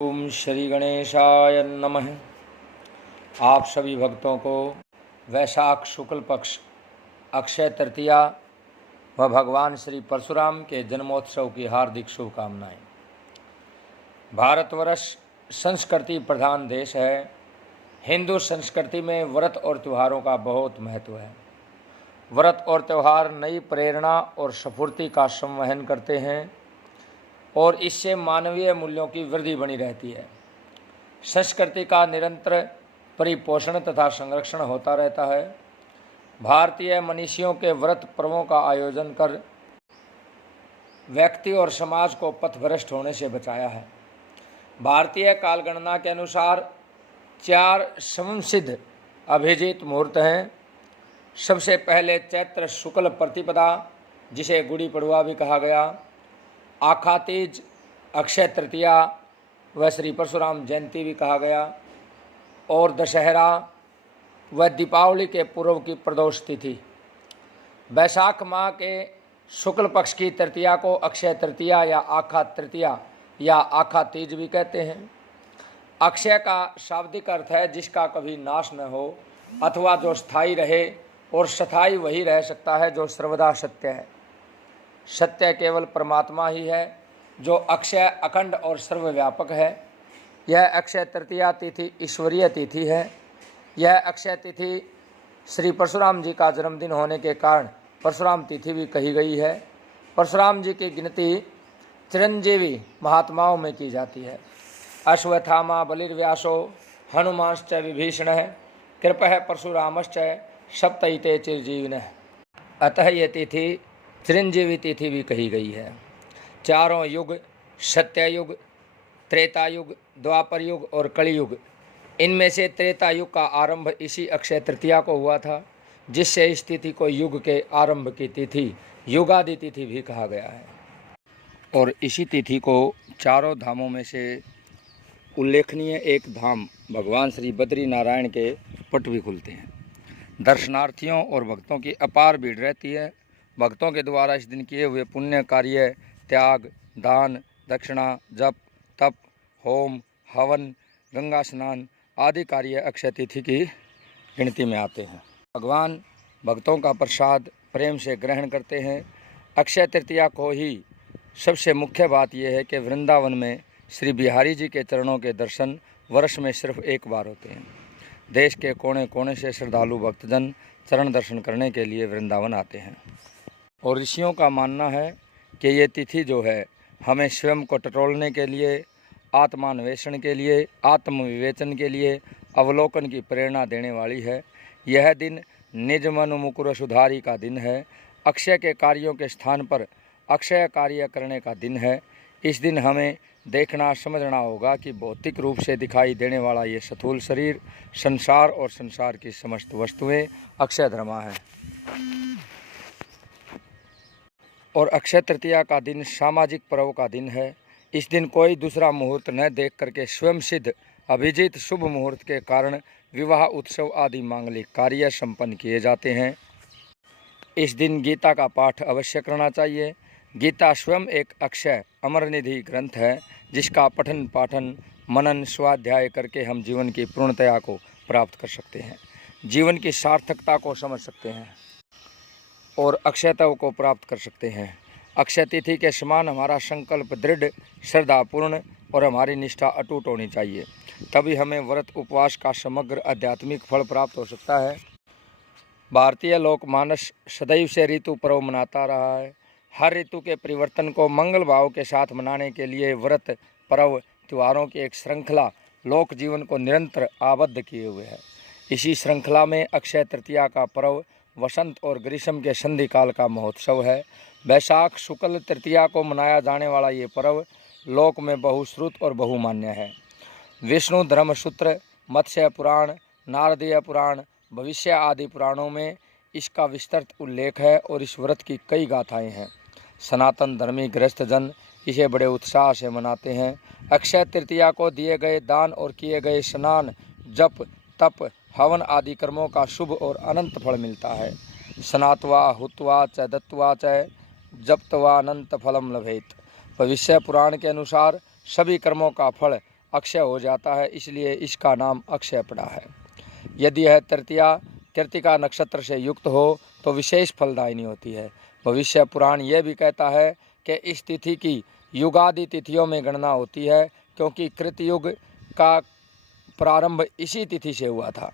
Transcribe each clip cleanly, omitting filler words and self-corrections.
ओम श्री गणेशाय नमः। आप सभी भक्तों को वैशाख शुक्ल पक्ष अक्षय तृतीया व भगवान श्री परशुराम के जन्मोत्सव की हार्दिक शुभकामनाएं। भारतवर्ष संस्कृति प्रधान देश है। हिंदू संस्कृति में व्रत और त्योहारों का बहुत महत्व है। व्रत और त्यौहार नई प्रेरणा और स्फूर्ति का संवहन करते हैं और इससे मानवीय मूल्यों की वृद्धि बनी रहती है। संस्कृति का निरंतर परिपोषण तथा संरक्षण होता रहता है। भारतीय मनीषियों के व्रत पर्वों का आयोजन कर व्यक्ति और समाज को पथभ्रष्ट होने से बचाया है। भारतीय कालगणना के अनुसार 4 संवत्सर अभिजीत मुहूर्त हैं। सबसे पहले चैत्र शुक्ल प्रतिपदा, जिसे गुड़ी पड़वा भी कहा गया, आखा तीज, अक्षय तृतीया व श्री परशुराम जयंती भी कहा गया, और दशहरा व दीपावली के पूर्व की प्रदोष तिथि। वैशाख माह के शुक्ल पक्ष की तृतीया को अक्षय तृतीया या आखा तृतीया या आखा तीज भी कहते हैं। अक्षय का शाब्दिक अर्थ है जिसका कभी नाश न हो अथवा जो स्थायी रहे, और स्थायी वही रह सकता है जो सर्वदा सत्य है। सत्य केवल परमात्मा ही है जो अक्षय, अखंड और सर्वव्यापक है। यह अक्षय तृतीया तिथि ईश्वरीय तिथि है। यह अक्षय तिथि श्री परशुराम जी का जन्मदिन होने के कारण परशुराम तिथि भी कही गई है। परशुराम जी की गिनती चिरंजीवी महात्माओं में की जाती है। अश्वत्थामा बलिर्व्यासो हनुमांश्च विभीषणः कृपः परशुरामश्च सप्तैते चिरजीविनः। अतः ये तिथि चिरंजीवी तिथि भी कही गई है। चारों युग, सत्ययुग, त्रेता युग, द्वापर युग और कलयुग, इनमें से त्रेता युग का आरंभ इसी अक्षय तृतीया को हुआ था, जिससे इस तिथि को युग के आरंभ की तिथि युगादि तिथि भी कहा गया है। और इसी तिथि को चारों धामों में से उल्लेखनीय एक धाम भगवान श्री बद्री नारायण के पट भी खुलते हैं। दर्शनार्थियों और भक्तों की अपार भीड़ रहती है। भक्तों के द्वारा इस दिन किए हुए पुण्य कार्य, त्याग, दान, दक्षिणा, जप, तप, होम, हवन, गंगा स्नान आदि कार्य अक्षय तिथि की गिनती में आते हैं। भगवान भक्तों का प्रसाद प्रेम से ग्रहण करते हैं। अक्षय तृतीया को ही सबसे मुख्य बात यह है कि वृंदावन में श्री बिहारी जी के चरणों के दर्शन वर्ष में सिर्फ एक बार होते हैं। देश के कोने कोने से श्रद्धालु भक्तजन चरण दर्शन करने के लिए वृंदावन आते हैं। और ऋषियों का मानना है कि ये तिथि जो है हमें स्वयं को टटोलने के लिए, आत्मान्वेषण के लिए, आत्मविवेचन के लिए, अवलोकन की प्रेरणा देने वाली है। यह दिन निज मन मुकुर सुधारी का दिन है। अक्षय के कार्यों के स्थान पर अक्षय कार्य करने का दिन है। इस दिन हमें देखना समझना होगा कि भौतिक रूप से दिखाई देने वाला ये स्थूल शरीर, संसार और संसार की समस्त वस्तुएं अक्षय धर्मा है। और अक्षय तृतीया का दिन सामाजिक पर्व का दिन है। इस दिन कोई दूसरा मुहूर्त न देख करके स्वयं सिद्ध अभिजीत शुभ मुहूर्त के कारण विवाह, उत्सव आदि मांगलिक कार्य संपन्न किए जाते हैं। इस दिन गीता का पाठ अवश्य करना चाहिए। गीता स्वयं एक अक्षय अमरनिधि ग्रंथ है, जिसका पठन पाठन मनन स्वाध्याय करके हम जीवन की पूर्णतया को प्राप्त कर सकते हैं, जीवन की सार्थकता को समझ सकते हैं और अक्षयता को प्राप्त कर सकते हैं। अक्षय तिथि के समान हमारा संकल्प दृढ़, श्रद्धापूर्ण और हमारी निष्ठा अटूट होनी चाहिए। तभी हमें व्रत उपवास का समग्र आध्यात्मिक फल प्राप्त हो सकता है। भारतीय लोकमानस सदैव से ऋतु पर्व मनाता रहा है। हर ऋतु के परिवर्तन को मंगल भाव के साथ मनाने के लिए व्रत, पर्व, त्योहारों की एक श्रृंखला लोक जीवन को निरंतर आबद्ध किए हुए है। इसी श्रृंखला में अक्षय तृतीया का पर्व वसंत और ग्रीष्म के संधि काल का महोत्सव है। वैशाख शुक्ल तृतीया को मनाया जाने वाला ये पर्व लोक में बहुश्रुत और बहुमान्य है। विष्णु धर्मसूत्र, मत्स्य पुराण, नारदीय पुराण, भविष्य आदि पुराणों में इसका विस्तृत उल्लेख है और इस व्रत की कई गाथाएं हैं। सनातन धर्मी गृहस्थ जन इसे बड़े उत्साह से मनाते हैं। अक्षय तृतीया को दिए गए दान और किए गए स्नान, जप, तप, हवन आदि कर्मों का शुभ और अनंत फल मिलता है। स्नात्वा हुत्वा च दत्वा च जप्त्वा अनंत फलम लभेत। भविष्य पुराण के अनुसार सभी कर्मों का फल अक्षय हो जाता है, इसलिए इसका नाम अक्षय पड़ा है। यदि यह तृतीया कृत्तिका नक्षत्र से युक्त हो तो विशेष फलदायिनी होती है। भविष्य पुराण यह भी कहता है कि इस तिथि की युगादि तिथियों में गणना होती है, क्योंकि कृतयुग का प्रारंभ इसी तिथि से हुआ था।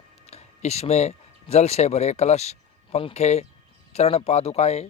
इसमें जल से भरे कलश, पंखे, चरण पादुकाएँ,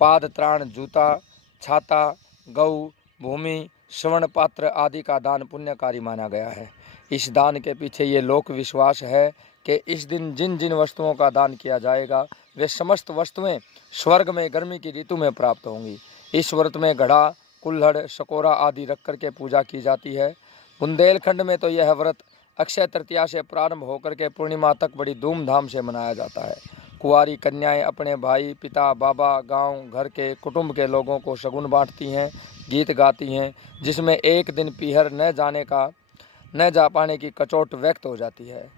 पाद त्राण, जूता, छाता, गऊ, भूमि, स्वर्ण पात्र आदि का दान पुण्यकारी माना गया है। इस दान के पीछे ये लोक विश्वास है कि इस दिन जिन जिन वस्तुओं का दान किया जाएगा वे समस्त वस्तुएं स्वर्ग में गर्मी की ऋतु में प्राप्त होंगी। इस व्रत में घड़ा, कुल्हड़, शकोरा आदि रख करके पूजा की जाती है। बुंदेलखंड में तो यह व्रत अक्षय तृतीया से प्रारंभ होकर के पूर्णिमा तक बड़ी धूमधाम से मनाया जाता है। कुंवारी कन्याएं अपने भाई, पिता, बाबा, गांव घर के कुटुंब के लोगों को शगुन बांटती हैं, गीत गाती हैं, जिसमें एक दिन पीहर न जा पाने की कचोट व्यक्त हो जाती है।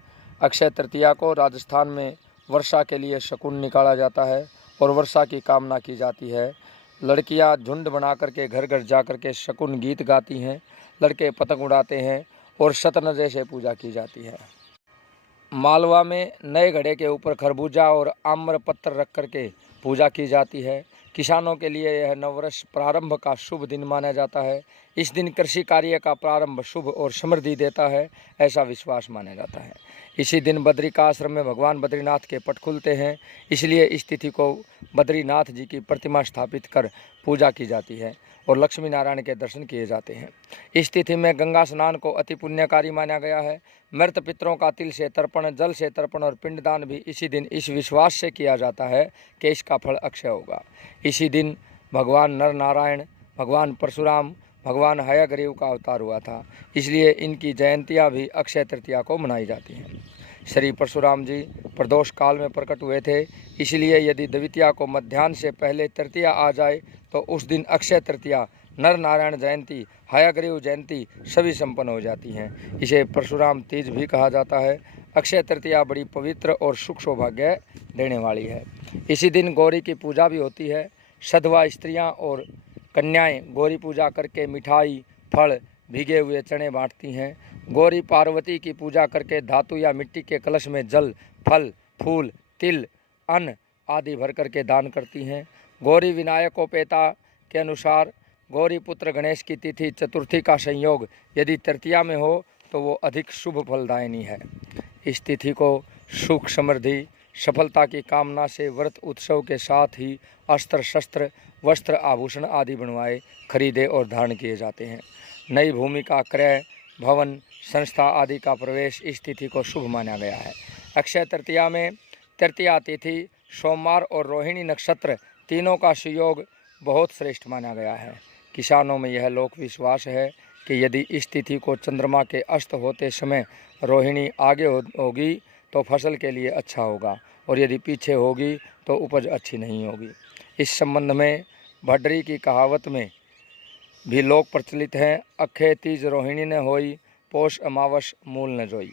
अक्षय तृतीया को राजस्थान में वर्षा के लिए शकुन निकाला जाता है और वर्षा की कामना की जाती है। लड़कियां झुंड बना करके घर घर जा कर के शकुन गीत गाती हैं, लड़के पतंग उड़ाते हैं और शतनजे से पूजा की जाती है। मालवा में नए घड़े के ऊपर खरबूजा और आम्र पत्थर रख करके पूजा की जाती है। किसानों के लिए यह नववर्ष प्रारंभ का शुभ दिन माना जाता है। इस दिन कृषि कार्य का प्रारंभ शुभ और समृद्धि देता है, ऐसा विश्वास माना जाता है। इसी दिन बद्रिका आश्रम में भगवान बद्रीनाथ के पट खुलते हैं, इसलिए इस तिथि को बद्रीनाथ जी की प्रतिमा स्थापित कर पूजा की जाती है और लक्ष्मी नारायण के दर्शन किए जाते हैं। इस तिथि में गंगा स्नान को अति पुण्यकारी माना गया है। मृत पितरों का तिल से तर्पण, जल से तर्पण और पिंडदान भी इसी दिन इस विश्वास से किया जाता है कि इसका फल अक्षय होगा। इसी दिन भगवान नर नारायण, भगवान परशुराम, भगवान हयग्रीव का अवतार हुआ था, इसलिए इनकी जयंतियाँ भी अक्षय तृतीया को मनाई जाती हैं। श्री परशुराम जी प्रदोष काल में प्रकट हुए थे, इसलिए यदि द्वितीया को मध्याह्न से पहले तृतीया आ जाए तो उस दिन अक्षय तृतीया, नर नारायण जयंती, हयग्रीव जयंती सभी संपन्न हो जाती हैं। इसे परशुराम तीज भी कहा जाता है। अक्षय तृतीया बड़ी पवित्र और सुख सौभाग्य देने वाली है। इसी दिन गौरी की पूजा भी होती है। सधवा स्त्रियां और कन्याएं गौरी पूजा करके मिठाई, फल, भीगे हुए चने बांटती हैं। गौरी पार्वती की पूजा करके धातु या मिट्टी के कलश में जल, फल, फूल, तिल, अन्न आदि भर करके दान करती हैं। गौरी विनायकोपेता के अनुसार गौरी पुत्र गणेश की तिथि चतुर्थी का संयोग यदि तृतीया में हो तो वो अधिक शुभ फलदायिनी है। इस तिथि को सुख, समृद्धि, सफलता की कामना से व्रत उत्सव के साथ ही अस्त्र शस्त्र, वस्त्र, आभूषण आदि बनवाए, खरीदे और धारण किए जाते हैं। नई भूमि का क्रय, भवन, संस्था आदि का प्रवेश इस तिथि को शुभ माना गया है। अक्षय तृतीया में तृतीया तिथि, सोमवार और रोहिणी नक्षत्र तीनों का सुयोग बहुत श्रेष्ठ माना गया है। किसानों में यह लोक विश्वास है कि यदि इस तिथि को चंद्रमा के अस्त होते समय रोहिणी आगे होगी तो फसल के लिए अच्छा होगा और यदि पीछे होगी तो उपज अच्छी नहीं होगी। इस संबंध में भड्डरी की कहावत में भी लोक प्रचलित है। अक्षय तीज रोहिणी न होई, पोष अमावस मूल न जोई।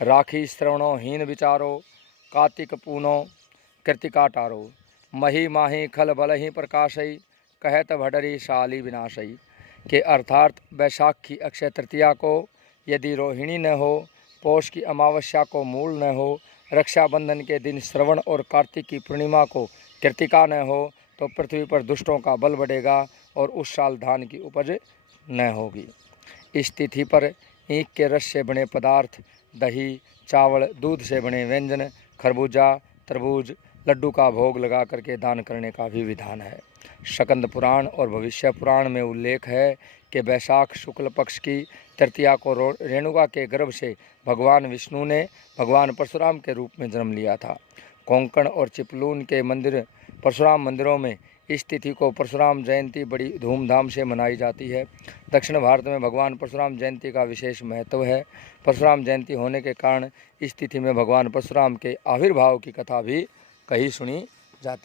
राखी श्रवणों हीन विचारो, कार्तिक पूनो कृतिका टारो। मही माही खल बल ही प्रकाशई, कहत भडरी साली विनाशई। के अर्थात बैसाख की अक्षय तृतीया को यदि रोहिणी न हो, पौष की अमावस्या को मूल न हो, रक्षाबंधन के दिन श्रवण और कार्तिक की पूर्णिमा को कृतिका न हो तो पृथ्वी पर दुष्टों का बल बढ़ेगा और उस साल धान की उपज न होगी। इस तिथि पर ईख के रस से बने पदार्थ, दही, चावल, दूध से बने व्यंजन, खरबूजा, तरबूज, लड्डू का भोग लगा करके दान करने का भी विधान है। स्कंद पुराण और भविष्य पुराण में उल्लेख है कि बैसाख शुक्ल पक्ष की तृतीया को रेणुका के गर्भ से भगवान विष्णु ने भगवान परशुराम के रूप में जन्म लिया था। कोंकण और चिपलून के मंदिर, परशुराम मंदिरों में इस तिथि को परशुराम जयंती बड़ी धूमधाम से मनाई जाती है। दक्षिण भारत में भगवान परशुराम जयंती का विशेष महत्व है। परशुराम जयंती होने के कारण इस तिथि में भगवान परशुराम के आविर्भाव की कथा भी कही सुनी जाती है।